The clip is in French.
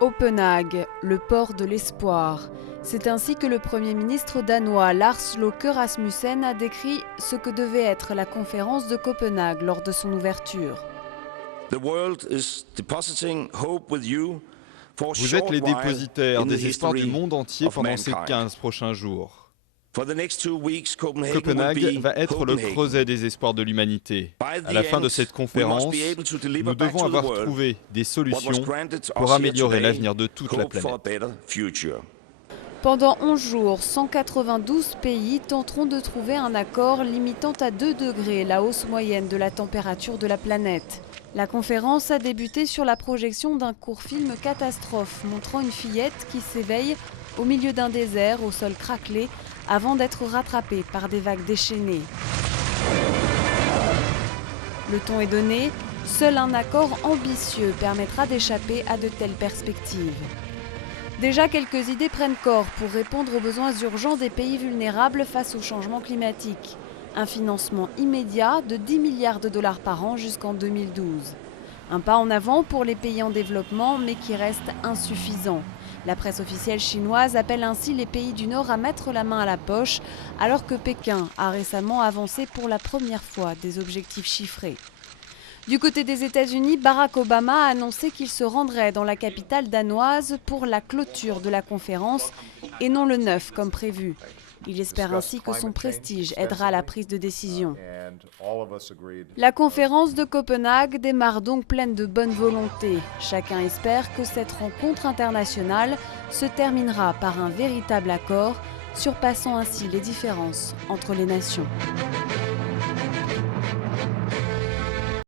Copenhague, le port de l'espoir. C'est ainsi que le Premier ministre danois Lars Løkke Rasmussen a décrit ce que devait être la conférence de Copenhague lors de son ouverture. Vous êtes les dépositaires des espoirs du monde entier pendant ces 15 prochains jours. Copenhague va être le creuset des espoirs de l'humanité. À la fin de cette conférence, nous devons avoir trouvé des solutions pour améliorer l'avenir de toute la planète. Pendant 11 jours, 192 pays tenteront de trouver un accord limitant à 2 degrés la hausse moyenne de la température de la planète. La conférence a débuté sur la projection d'un court film catastrophe montrant une fillette qui s'éveille au milieu d'un désert au sol craquelé avant d'être rattrapée par des vagues déchaînées. Le ton est donné, seul un accord ambitieux permettra d'échapper à de telles perspectives. Déjà, quelques idées prennent corps pour répondre aux besoins urgents des pays vulnérables face au changement climatique. Un financement immédiat de 10 milliards de dollars par an jusqu'en 2012. Un pas en avant pour les pays en développement, mais qui reste insuffisant. La presse officielle chinoise appelle ainsi les pays du Nord à mettre la main à la poche, alors que Pékin a récemment avancé pour la première fois des objectifs chiffrés. Du côté des États-Unis, Barack Obama a annoncé qu'il se rendrait dans la capitale danoise pour la clôture de la conférence et non le 9 comme prévu. Il espère ainsi que son prestige aidera à la prise de décision. La conférence de Copenhague démarre donc pleine de bonne volonté. Chacun espère que cette rencontre internationale se terminera par un véritable accord, surpassant ainsi les différences entre les nations.